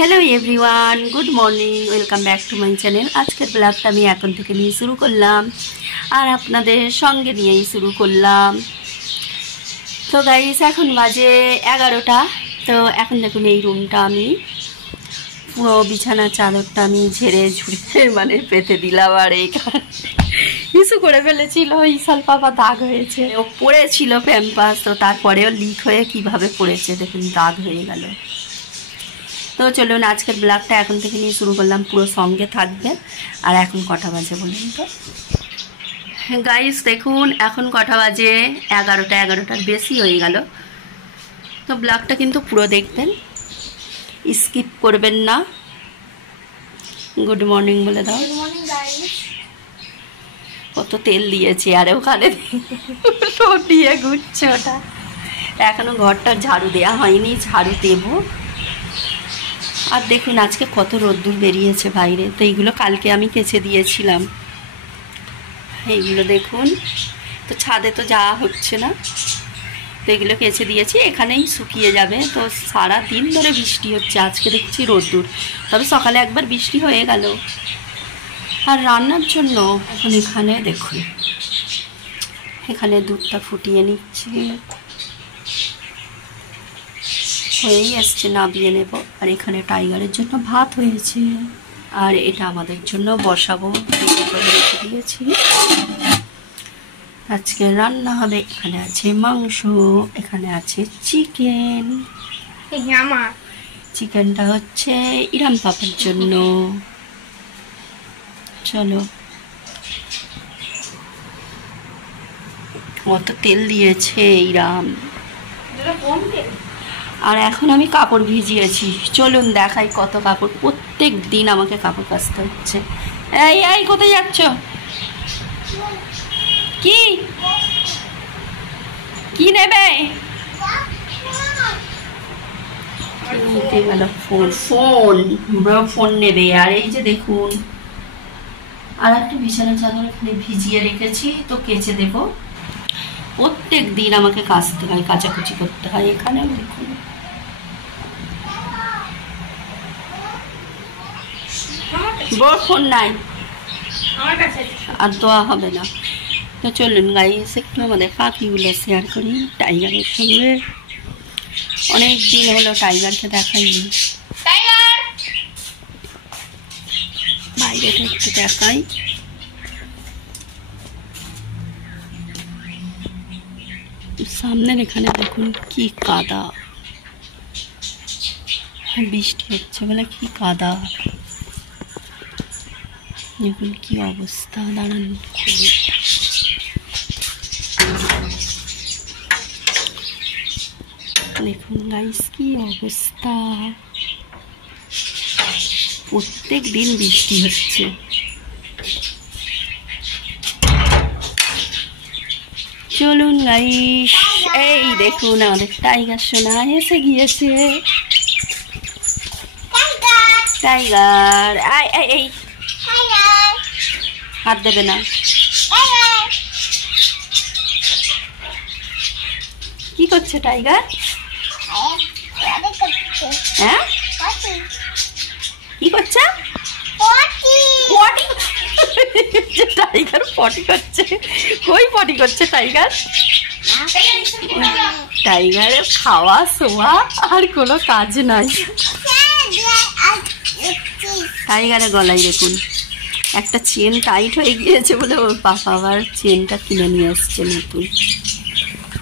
Hello everyone good morning welcome back to my channel. आजकल ब्लॉगটা আমি এখন থেকে নিয়ে শুরু করলাম আর আপনাদের সঙ্গে নিয়েই শুরু করলাম। তো গাইস এখন বাজে 11টা। তো এখন দেখুন এই রুমটা আমি পুরো বিছানা চাদরটা আমি ঝেড়ে ঝুড়ে মানে পেতে দিলাম। আর এইখানে কিছু করে ফেলেছিল, ইসাল পাপা দাগ হয়েছে। ও পড়েছিল প্যাম্পাস, তো তারপরেও লিক হয়ে কিভাবে পড়েছে দেখুন, দাগ হয়ে গেল। তো চলুন আজকের ব্লগটা এখন থেকে নিয়ে শুরু করলাম, পুরো সঙ্গে থাকবে। আর এখন কটা বাজে বলুন তো গাইস, দেখুন এখন কটা বাজে 11টার বেশি হয়ে গেল। তো ব্লগটা কিন্তু পুরো দেখবেন, স্কিপ করবেন না। গুড মর্নিং বলে দাও। কত তেল দিয়েছে আর ওখানে দিয়ে ঘুরছে ওটা। এখনো ঘরটা ঝাড়ু দেওয়া হয়নি, ঝাড়ু দেবো। আর দেখুন আজকে কত রোদ্দুর বেরিয়েছে বাইরে। তো এইগুলো কালকে আমি কেচে দিয়েছিলাম, এইগুলো দেখুন। তো ছাদে তো যাওয়া হচ্ছে না, তো এগুলো কেচে দিয়েছি, এখানেই শুকিয়ে যাবে। তো সারা দিন ধরে বৃষ্টি হচ্ছে, আজকে দেখছি রোদ্দুর। তবে সকালে একবার বৃষ্টি হয়ে গেল। আর রান্নার জন্য এখন এখানে দেখুন, এখানে দুধটা ফুটিয়ে নিচ্ছি, হয়েই আসছে, নামিয়ে নেব। আর এখানে টাইগারের জন্য ভাত হয়েছে, আর এটা আমাদের জন্য বসাবো, রেখে দিয়েছি। আজকে রান্না হবে, এখানে আছে মাংস, এখানে আছে চিকেন। চিকেনটা হচ্ছে ইরাম পাপার জন্য। চলো, কত তেল দিয়েছে ইরাম। আর এখন আমি কাপড় ভিজিয়েছি, চলুন দেখাই কত কাপড়। প্রত্যেক দিন আমাকে কাপড় কাচতে হচ্ছে। এই এই কোথায় যাচ্ছ? কি কি নেবে? নিতে গেল ফোন, ফোন নেবে। আর এই যে দেখুন, আর একটা বিছানার চাদর এখানে ভিজিয়ে রেখেছি, তো কেচে দেব। প্রত্যেক দিন আমাকে কাচতে হয়, কাচাকুচি করতে হয়। এখানেও দেখুন, বড় ফোন নাই, আর দেওয়া হবে না। তো চলুন গাইস একটু আমাদের পাখিগুলো শেয়ার করি টাইগারের সঙ্গে। অনেক দিন হলো টাইগারকে দেখাইনি, বাইরেটা একটু দেখাই। সামনের এখানে দেখুন কি কাদা, বৃষ্টি হচ্ছে বলে কি কাদা, দেখুন কি অবস্থা। দাঁড়ান, দেখুন গাইস কি অবস্থা। প্রত্যেক দিন বৃষ্টি হচ্ছে। চলুন গাইস, এই দেখুন আমাদের টাইগার সোনা এসে গিয়েছে। টাইগার আই আই, এই হাত দেবে না। কি করছে টাইগার? হ্যাঁ কি করছে? টাইগার পটি করছে। কই পটি করছে টাইগার? টাইগারের খাওয়া শোয়া আর কোনো কাজ নাই। টাইগারের গলায় দেখুন একটা চেন টাইট হয়ে গিয়েছে বলে ওর পাপা আবার চেনটা কিনে নিয়ে আসছে নতুন।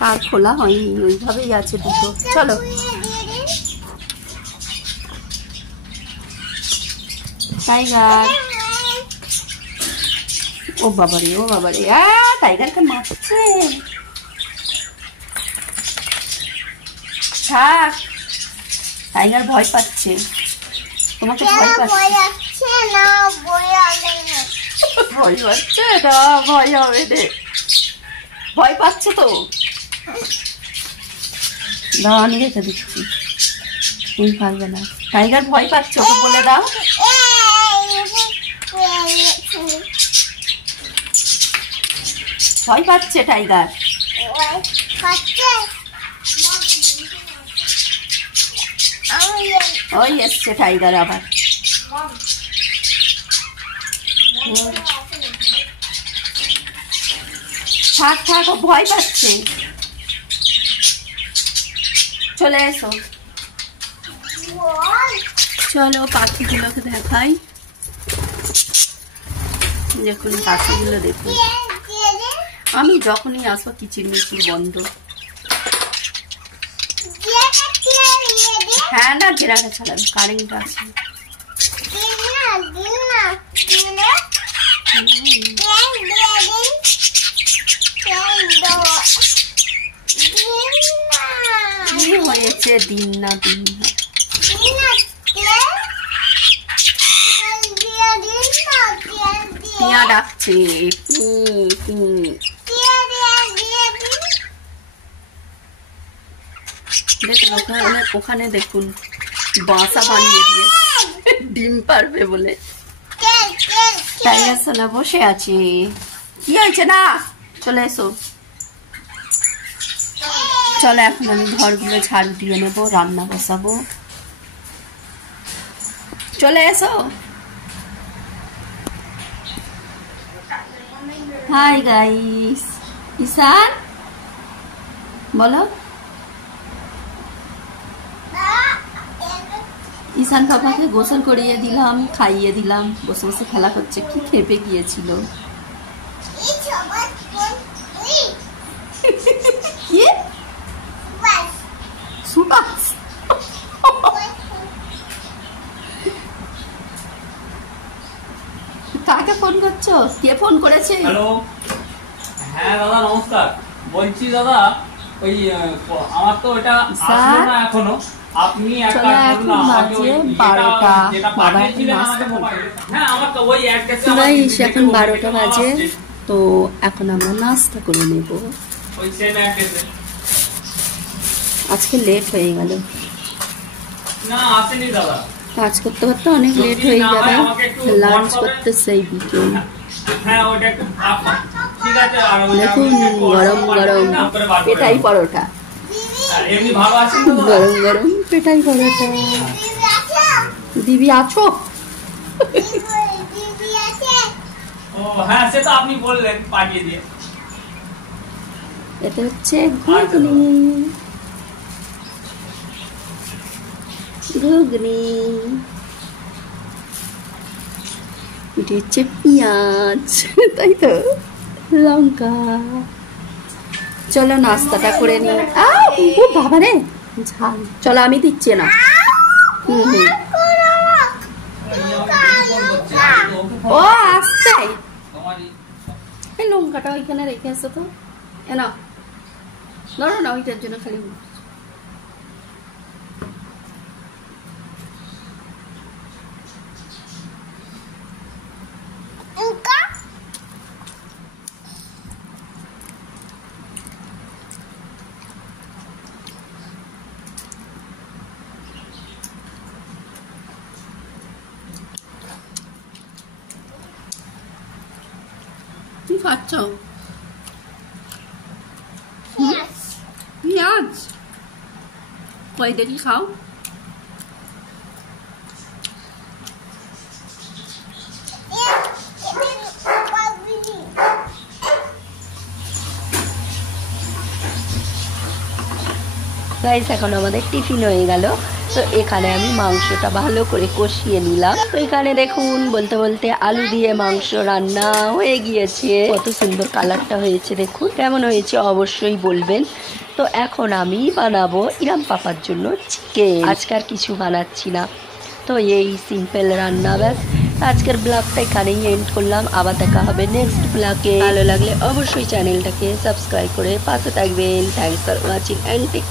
আর খোলা হয়নি, ওইভাবেই আছে দুটো। চলো টাইগার, ও বাবারে ও বাবারে, টাইগারকে মারছে। থাক, টাইগার ভয় পাচ্ছে, তোমাকে ভয় পাচ্ছে না? ভয় পাচ্ছে না, ভয় হবে রে, ভয় পাচ্ছে তো। দাও আমি রেখে দিচ্ছি, তুমি পারবে না। টাইগার ভয় পাচ্ছে, ওকে বলে দাও। ভয় পাচ্ছে টাইগার। ওই এসছে টাইগার আবার। থাক থাক, ও ভয় পাচ্ছে। চলে এসো, চলো পাখিগুলোকে দেখাই। দেখুন পাখিগুলো দেখুন, আমি যখনই আসবো কিচিরমিচির বন্ধ। হ্যাঁ না, জেরাকে চালাবি, কারেন্ট আছে। কি হয়েছে? দিন না দিন না, টিয়া ডাকছে। দেখুন ওখানে দেখুন বাসা বানিয়ে দিয়ে ডিম পারবে বলে টাইগার সোনা বসে আছে। কি হয়েছে? না চলে এসো। চলো এখন আমি ঘরগুলো ঝাড়ু দিয়ে নেবো, রান্না বসাবো। চলে এসো। হাই গাইস, ঈশান বলো। ঈশান পাপাকে গোসল করিয়ে দিলাম, খাইয়ে দিলাম, বসে বসে খেলা করছে। কি খেপে গিয়েছিল। কি সুবাস? কাকে ফোন করছো? কে ফোন করেছে? হ্যালো, হ্যাঁ দাদা নমস্কার। বলছি দাদা, ওই আমার তো এটা আসলো না এখনো। আপনি একটা করুন, আমাকে ওই যেটা পাঠিয়েছিলেন আমাকে মোবাইলে। হ্যাঁ আমার তো ওই অ্যাড্রেসে এখন 12টা বাজে, তো এখন আমরা নাস্তা করে নেব ওই সেম অ্যাড্রেসে। আজকে লেট হয়ে গেল, না আসেনি দাদা। কাজ করতে করতে অনেক লেট হয়ে যাবে, লাঞ্চ করতে সেই বিকেল। হ্যাঁ ওটা একটু ঠিক আছে। আর দেখুন গরম গরম পেটাই পরোটা, এমনি ভালো আছেন তো? গরম গরম পেটাই পরোটা। দিবি আছো? ও হ্যাঁ, সে তো আপনি বললেন পাঠিয়ে দিয়ে। এটা হচ্ছে ঘুগনি, ঘুগনি। এটা হচ্ছে পেঁয়াজ, তাই তো, লঙ্কা। চলো নাস্তাটা করে নি। ও বাবা রে ঝাল। চলো আমি দিচ্ছি না। ও আসছে। এই লঙ্কাটা ওইখানে রেখে আসো তো। না ধরো না, ওইটার জন্য খালি কি খাচ্ছ? পেঁয়াজ কই দেখি খাও। গাইস এখন আমাদের টিফিন হয়ে গেল, তো এখানে আমি মাংসটা ভালো করে কষিয়ে নিলাম। তো এখানে দেখুন বলতে বলতে আলু দিয়ে মাংস রান্না হয়ে গিয়েছে। কত সুন্দর কালারটা হয়েছে, দেখুন কেমন হয়েছে অবশ্যই বলবেন। তো এখন আমি বানাবো ইরাম পাপার জন্য চিকেন। আজকে আর কিছু বানাচ্ছি না, তো এই সিম্পল রান্না। ব্যাস আজকের ব্লগটা এখানেই এন্ড করলাম। আবার দেখা হবে নেক্সট ব্লগে। ভালো লাগলে অবশ্যই চ্যানেলটাকে সাবস্ক্রাইব করে পাশে থাকবেন। Thanks for watching and take